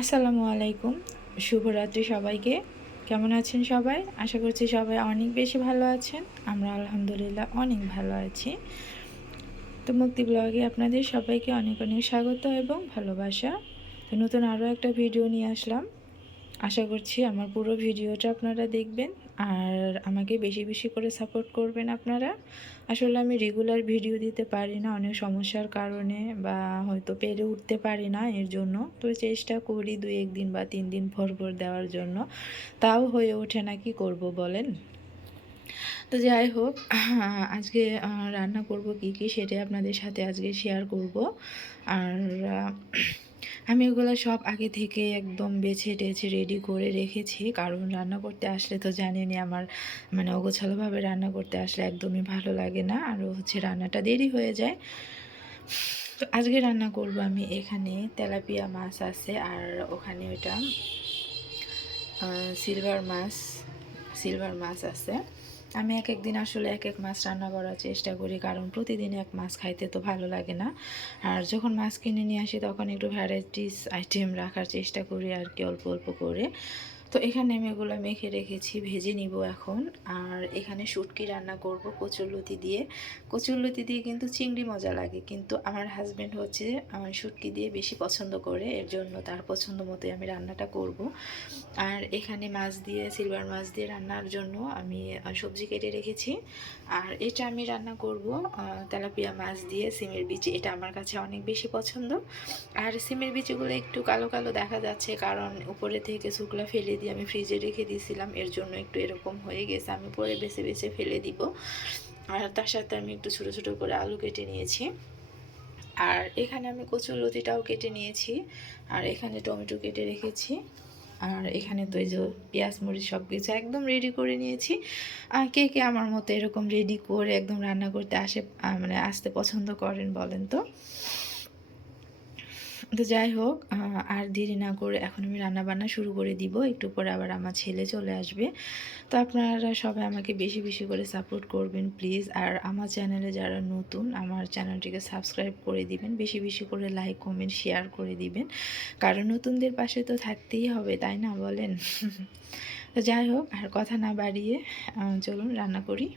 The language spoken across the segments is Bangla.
আসসালামু আলাইকুম, শুভরাত্রি সবাইকে। কেমন আছেন সবাই? আশা করছি সবাই অনেক বেশি ভালো আছেন। আমরা আলহামদুলিল্লাহ অনেক ভালো আছি। তো মুক্তি ব্লগে আপনাদের সবাইকে অনেক অনেক স্বাগত এবং ভালোবাসা। তো নতুন আরও একটা ভিডিও নিয়ে আসলাম। আশা করছি আমার পুরো ভিডিওটা আপনারা দেখবেন আর আমাকে বেশি বেশি করে সাপোর্ট করবেন আপনারা। আসলে আমি রেগুলার ভিডিও দিতে পারি না অনেক সমস্যার কারণে, বা হয়তো পেরে উঠতে পারি না, এর জন্য তো চেষ্টা করি 2-1 দিন বা 3 দিন পর পর দেওয়ার জন্য। তাও হয়ে ওঠে না, কি করব বলেন। তো যাই হোক, আজকে রান্না করব কি কি সেটাই আপনাদের সাথে আজকে শেয়ার করব। আর আমি ওগুলো সব আগে থেকে একদম বেছে টেছে রেডি করে রেখেছি, কারণ রান্না করতে আসলে তো জানেনই আমার মানে অগোছালোভাবে রান্না করতে আসলে একদমই ভালো লাগে না, আর হচ্ছে রান্নাটা দেরি হয়ে যায়। তো আজকে রান্না করব আমি, এখানে তেলাপিয়া মাছ আছে আর ওখানে ওইটা সিলভার মাছ সিলভার মাছ আছে। আমি এক এক দিন আসলে এক এক মাছ রান্না করার চেষ্টা করি, কারণ প্রতিদিন এক মাছ খাইতে তো ভালো লাগে না। আর যখন মাছ কিনে নিয়ে আসি তখন একটু ভ্যারাইটিস আইটেম রাখার চেষ্টা করি আর কি, অল্প অল্প করে। তো এখানে আমি এগুলো মেখে রেখেছি, ভেজে নিব এখন। আর এখানে শুটকি রান্না করব কচুরলতি দিয়ে। কচুরলতি দিয়ে কিন্তু চিংড়ি মজা লাগে, কিন্তু আমার হাজব্যান্ড হচ্ছে শুটকি দিয়ে বেশি পছন্দ করে, এর জন্য তার পছন্দ মতোই আমি রান্নাটা করব। আর এখানে মাছ দিয়ে, সিলভার মাছ দিয়ে রান্নার জন্য আমি সবজি কেটে রেখেছি। আর এটা আমি রান্না করব তেলাপিয়া মাছ দিয়ে সিমের বিচি। এটা আমার কাছে অনেক বেশি পছন্দ। আর সিমের বিচিগুলো একটু কালো কালো দেখা যাচ্ছে, কারণ উপরে থেকে শুকলা ফেলে দিয়ে আমি ফ্রিজে রেখে দিয়েছিলাম, এর জন্য একটু এরকম হয়ে গেছে। আমি পরে বেছে বেছে ফেলে দিব। আর তার সাথে আমি একটু ছোটো ছোটো করে আলু কেটে নিয়েছি। আর এখানে আমি কচুরলতিটাও কেটে নিয়েছি। আর এখানে টমেটো কেটে রেখেছি। আর এখানে তো এই যে পেঁয়াজ মরিচ সব কিছু একদম রেডি করে নিয়েছি। আর কে কে আমার মতো এরকম রেডি করে একদম রান্না করতে মানে আসতে পছন্দ করেন বলেন তো। তো যাই হোক, আর দেরি না করে এখন আমি রান্না বান্না শুরু করে দিব। একটু পরে আবার আমার ছেলে চলে আসবে। তো আপনারা সবাই আমাকে বেশি বেশি করে সাপোর্ট করবেন প্লিজ। আর আমার চ্যানেলে যারা নতুন, আমার চ্যানেলটিকে সাবস্ক্রাইব করে দিবেন, বেশি বেশি করে লাইক কমেন্ট শেয়ার করে দিবেন, কারণ নতুনদের পাশে তো থাকতেই হবে, তাই না বলেন। তো যাই হোক, আর কথা না বাড়িয়ে চলুন রান্না করি।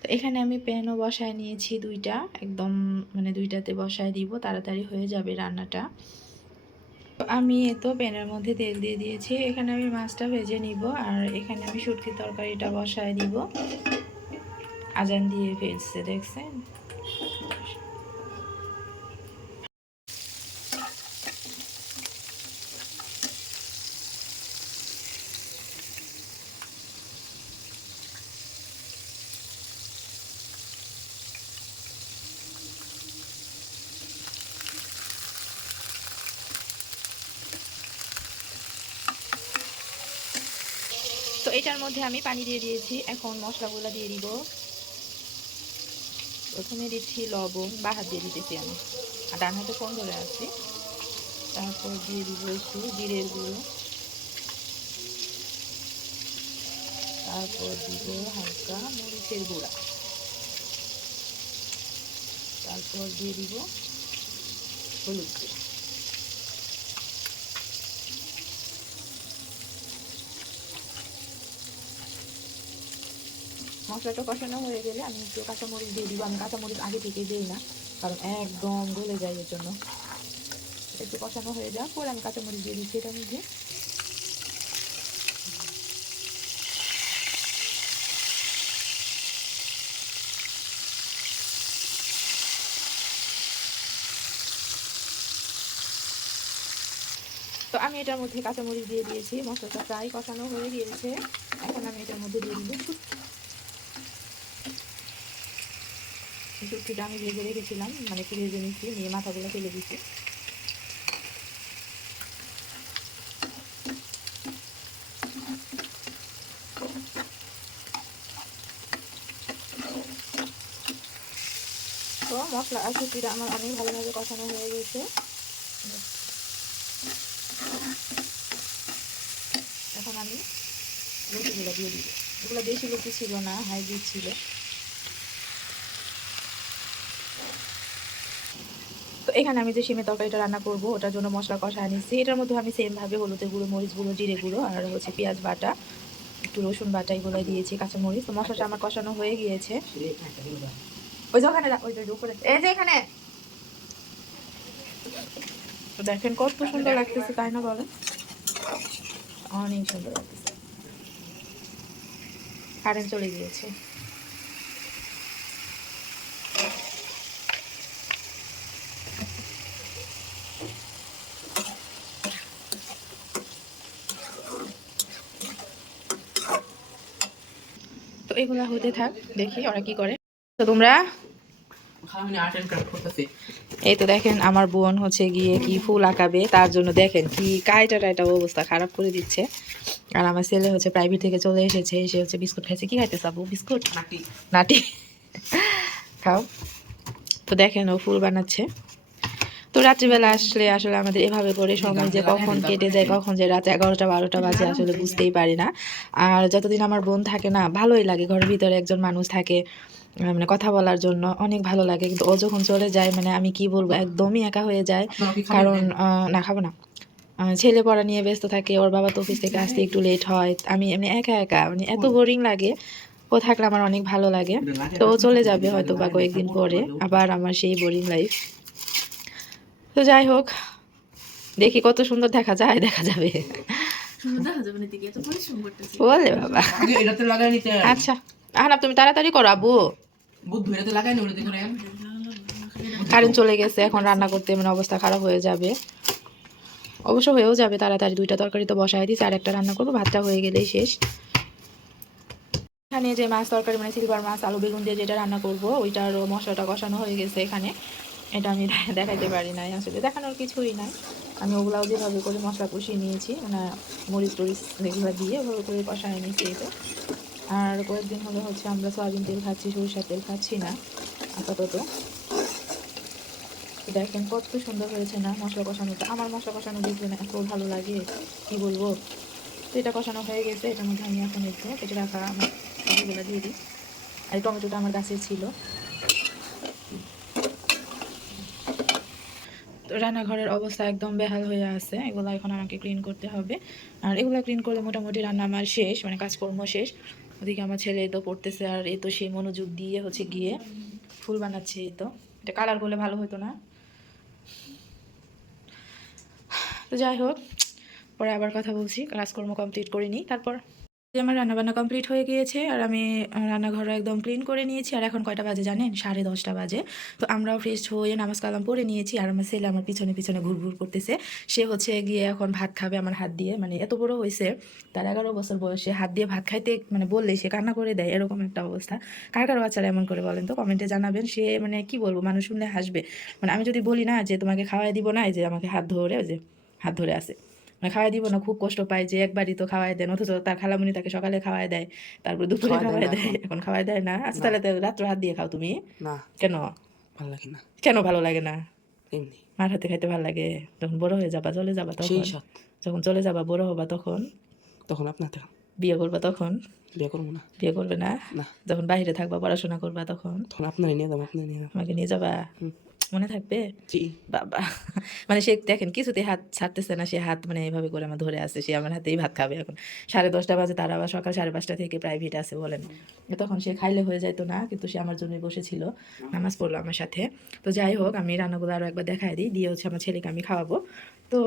তো এখানে আমি প্যানও বসায় নিয়েছি দুইটা, একদম মানে দুইটাতে বসায় দিব, তাড়াতাড়ি হয়ে যাবে রান্নাটা। তো আমি তো প্যানের মধ্যে তেল দিয়ে দিয়েছি, এখানে আমি মাছটা ভেজে নিব। আর এখানে আমি শুটকির তরকারিটা বসায় দিব। আজান দিয়ে ফেলছে, দেখছেন। তো এটার মধ্যে আমি পানি দিয়ে দিয়েছি, এখন মশলাগুলো দিয়ে দিব। প্রথমে দিচ্ছি লবণ, বা হাত দিয়ে দিতেছি আমি, আর ডান হাতে ফোন ধরে আছি। তারপর দিয়ে দিব একটু জিরের গুঁড়ো, তারপর দিব হালকা মরিচের গুঁড়া, তারপর দিয়ে দিব হলুদ গুঁড়া। মশলাটা কষানো হয়ে গেলে আমি একটু কাঁচামরিচ দিয়ে দিব। আমি কাঁচামরিচ আগে থেকে দিই না, কারণ একদম গলে যায়, এর জন্য। একটু কষানো হয়ে যাওয়ার পর আমি কাঁচামরিচ দিয়ে দিচ্ছি এটার মধ্যে। তো আমি এটার মধ্যে কাঁচামরিচ দিয়ে দিয়েছি, মশলাটা প্রায় কষানো হয়ে গিয়েছে। এখন আমি এটার মধ্যে দিয়ে দিব শুটকিটা আমি ভেজে রেখেছিলাম, মানে একটু ভেজে নিচ্ছি, নিয়ে মাথাগুলো ফেলে দিচ্ছি। তো মশলা আর শুটকিটা আমার অনেক ভালোভাবে কষানো হয়ে গেছে। এখন আমি লতিগুলো দিয়ে দিব। এগুলো বেশি লতি ছিল না, হাইব্রিড ছিল। তো এখানে আমি যে শিমের তরকারিটা রান্না করব ওটার জন্য মশলা কষা নিচ্ছি। এটার মধ্যে আমি সেমভাবে হলুদের গুঁড়ো, মরিচ গুঁড়ো, জিরে গুঁড়ো আর হচ্ছে পেঁয়াজ বাটা, একটু রসুন বাটা এগুলো দিয়েছি, কাঁচামরিচ। তো মশলাটা আমার কষানো হয়ে গিয়েছে। ওই যে ওখানে ওই যে উপরে এই যে এখানে তো দেখেন কত সুন্দর লাগতেছে, তাই না বলেন? অনেক সুন্দর লাগতেছে। কারেন্ট চলে গিয়েছে। তো এগুলা হতে থাক, দেখি ওরা কি করে। তো তোমরা এই তো দেখেন আমার বোন হচ্ছে গিয়ে কি ফুল আঁকাবে, তার জন্য দেখেন কি কায়টা অবস্থা খারাপ করে দিচ্ছে। আর আমার ছেলে হচ্ছে প্রাইভেট থেকে চলে এসেছে, সে হচ্ছে বিস্কুট খাইছে। কি খাইতে চাবো? বিস্কুট নাটি খাও। তো দেখেন ও ফুল বানাচ্ছে। তো রাত্রিবেলা আসলে আসলে আমাদের এভাবে করে সময় যে কখন কেটে যায়, কখন যে রাত 11টা 12টা বাজে আসলে বুঝতেই পারি না। আর যতদিন আমার বোন থাকে না ভালোই লাগে, ঘরের ভিতরে একজন মানুষ থাকে মানে কথা বলার জন্য, অনেক ভালো লাগে। কিন্তু ও যখন চলে যায় মানে আমি কি বলবো, একদমই একা হয়ে যায়। কারণ না খাবো না, ছেলে পড়া নিয়ে ব্যস্ত থাকে, ওর বাবা তো অফিস থেকে আসতে একটু লেট হয়, আমি এমনি একা একা মানে এত বোরিং লাগে। ও থাকলে আমার অনেক ভালো লাগে। তো ও চলে যাবে হয়তো বা কয়েকদিন পরে, আবার আমার সেই বোরিং লাইফ। তো যাই হোক, দেখি কত সুন্দর দেখা যায়, দেখা যাবে। বলে বাবা আচ্ছা আহনাব তুমি তাড়াতাড়ি করো আব্বু। কারেন্ট চলে গেছে, এখন রান্না করতে মানে অবস্থা খারাপ হয়ে যাবে। অবশ্য হয়েও যাবে তাড়াতাড়ি, 2টা তরকারি তো বসাই দিচ্ছি, আর একটা রান্না করবো, ভাতটা হয়ে গেলেই শেষ। এখানে যে মাছ তরকারি মানে সিলভার মাছ আলু বেগুন দিয়ে যেটা রান্না করবো ওইটারও মশলাটা কষানো হয়ে গেছে এখানে। এটা আমি দেখাইতে পারি নাই, আসলে দেখানোর কিছুই নাই। আমি ওগুলাও যেভাবে করে মশলা কষিয়ে নিয়েছি, মানে মরিচ টরিচ এগুলো দিয়ে ওভাবে করে কষায় নিয়েছি। এই তো আর কয়েকদিন হলো হচ্ছে আমরা সয়াবিন তেল খাচ্ছি, সরিষার তেল খাচ্ছি না আপাতত। দেখেন কত সুন্দর হয়েছে না মশলা কষানোটা। আমার মশলা কষানো দেখবে না এত ভালো লাগে কি বলবো। তো এটা কষানো হয়ে গেছে, এটার মধ্যে আমি এখন একটু কেটে রাখা আমার সবজিগুলো দিয়ে দিই। আর এই টমেটোটা আমার গাছের ছিল। তো রান্নাঘরের অবস্থা একদম বেহাল হয়ে আছে, এগুলো এখন আমাকে ক্লিন করতে হবে। আর এগুলো ক্লিন করলে মোটামুটি রান্না আমার শেষ, মানে কাজকর্ম শেষ। ওদিকে আমার ছেলে তো পড়তেছে, আর এই তো সে মনোযোগ দিয়ে হচ্ছে গিয়ে ফুল বানাচ্ছে। এই তো এটা কালার করলে ভালো হতো না। তো যাই হোক, পরে আবার কথা বলছি, কাজকর্ম কমপ্লিট করে নিই তারপর। আমার রান্নাবান্না কমপ্লিট হয়ে গিয়েছে, আর আমি রান্নাঘর একদম ক্লিন করে নিয়েছি। আর এখন কয়টা বাজে জানেন? 10:30 বাজে। তো আমরাও ফ্রেশ হয়ে নামাজ কালাম পড়ে নিয়েছি, আর আমার ছেলে আমার পিছনে পিছনে ঘুরঘুর করতেছে। সে হচ্ছে গিয়ে এখন ভাত খাবে আমার হাত দিয়ে, মানে এত বড় হয়েছে, তার 11 বছর বয়সে হাত দিয়ে ভাত খাইতে মানে বললেই সে কান্না করে দেয়, এরকম একটা অবস্থা। কার কার বাচ্চারা এমন করে বলেন তো, কমেন্টে জানাবেন। সে মানে কি বলবো, মানুষ শুনলে হাসবে। মানে আমি যদি বলি না যে তোমাকে খাওয়াই দিব না, এই যে আমাকে হাত ধরে, ওই যে হাত ধরে আছে, মানে খাওয়াই দিব না, খুব কষ্ট পায় যে একবারই তো খাওয়াই দেন, অথচ তার খালামুনি তাকে সকালে খাওয়াই দেয়, তারপর দুপুরে খাওয়াই দেয়, এখন খাওয়াই দেয় না। আচ্ছা তাহলে রাত্রে হাত দিয়ে খাও তুমি? না। কেন ভালো লাগে না? কেন ভালো লাগে না? এমনি মার হাতে খাইতে ভালো লাগে। যখন বড় হয়ে যাবা, চলে যাবা তখন, যখন চলে যাবা বড় হবা তখন, তখন আপনার বিয়ে করবা তখন? বিয়ে করবো না। বিয়ে করবে না? না। যখন বাইরে থাকবা, পড়াশোনা করবা তখন আপনার নিয়ে যাবো, আপনার নিয়ে যাবো, আমাকে নিয়ে যাবা? মনে থাকবে? জি বাবা। মানে সে দেখেন কিছুতেই হাত ছাড়তেছে না, সে হাত মানে এইভাবে করে আমার ধরে আছে, সে আমার হাতেই ভাত খাবে এখন। 10:30 বাজে, তার আবার সকাল 5:30 থেকে প্রাইভেট আছে বলেন। তখন সে খাইলে হয়ে যাইতো না, কিন্তু সে আমার জন্যই বসেছিল, নামাজ পড়লো আমার সাথে। তো যাই হোক, আমি রান্নাগুলো আরও একবার দেখাই দিই, দিয়ে হচ্ছে আমার ছেলেকে আমি খাওয়াবো। তো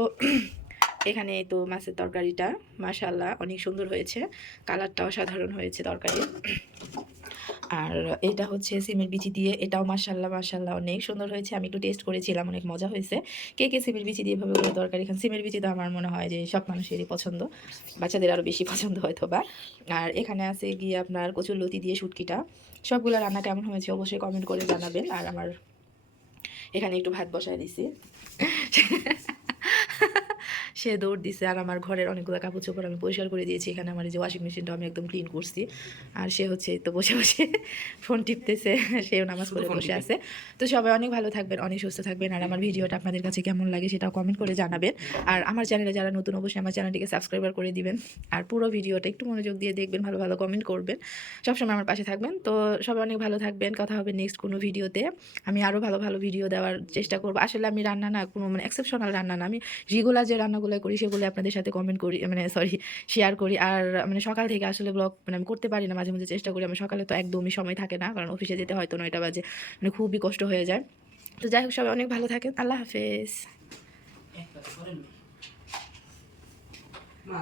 এখানে তো মাছের তরকারিটা মাশাআল্লাহ অনেক সুন্দর হয়েছে, কালারটা অসাধারণ হয়েছে তরকারি। আর এটা হচ্ছে সিমের বিচি দিয়ে, এটাও মাশাআল্লাহ মাশাআল্লাহ অনেক সুন্দর হয়েছে। আমি একটু টেস্ট করেছিলাম, অনেক মজা হয়েছে। কে কে সিমের বিচি দিয়ে এভাবে করে তরকারি খান? সিমের বিচি তো আমার মনে হয় যে সব মানুষেরই পছন্দ, বাচ্চাদের আরও বেশি পছন্দ হয়তো বা। আর এখানে আছে গিয়ে আপনার কচুরলতি দিয়ে শুটকিটা। সবগুলো রান্না কেমন হয়েছে অবশ্যই কমেন্ট করে জানাবেন। আর আমার এখানে একটু ভাত বসায় দিছি, সে দৌড় দিছে। আর আমার ঘরের অনেকগুলো কাপড় চোপড় আমি পরিষ্কার করে দিয়েছি। এখানে আমার এই যে ওয়াশিং মেশিনটা আমি একদম ক্লিন করছি। আর সে হচ্ছে এই তো বসে বসে ফোন টিপতেছে, সেও নামাজ পড়ে বসে আছে। তো সবাই অনেক ভালো থাকবেন, অনেক সুস্থ থাকবেন। আর আমার ভিডিওটা আপনাদের কাছে কেমন লাগে সেটাও কমেন্ট করে জানাবেন। আর আমার চ্যানেলে যারা নতুন, অবশ্যই আমার চ্যানেলটিকে সাবস্ক্রাইবার করে দিবেন। আর পুরো ভিডিওটা একটু মনোযোগ দিয়ে দেখবেন, ভালো ভালো কমেন্ট করবেন, সবসময় আমার পাশে থাকবেন। তো সবাই অনেক ভালো থাকবেন। কথা হবে নেক্সট কোনো ভিডিওতে। আমি আরও ভালো ভালো ভিডিও দেওয়ার চেষ্টা করবো। আসলে আমি রান্না না কোনো মানে এক্সেপশনাল রান্না না, আমি রেগুলার যে রান্নাগুলো করি সেগুলো আপনাদের সাথে কমেন্ট করি, মানে সরি শেয়ার করি। আর মানে সকাল থেকে আসলে ব্লগ মানে আমি করতে পারি না, মাঝে মাঝে চেষ্টা করি। আমার সকালে তো একদমই সময় থাকে না, কারণ অফিসে যেতে হয়তো 9টা বাজে, মানে খুবই কষ্ট হয়ে যায়। তো যাই হোক, সবাই অনেক ভালো থাকেন। আল্লাহ হাফেজ। মা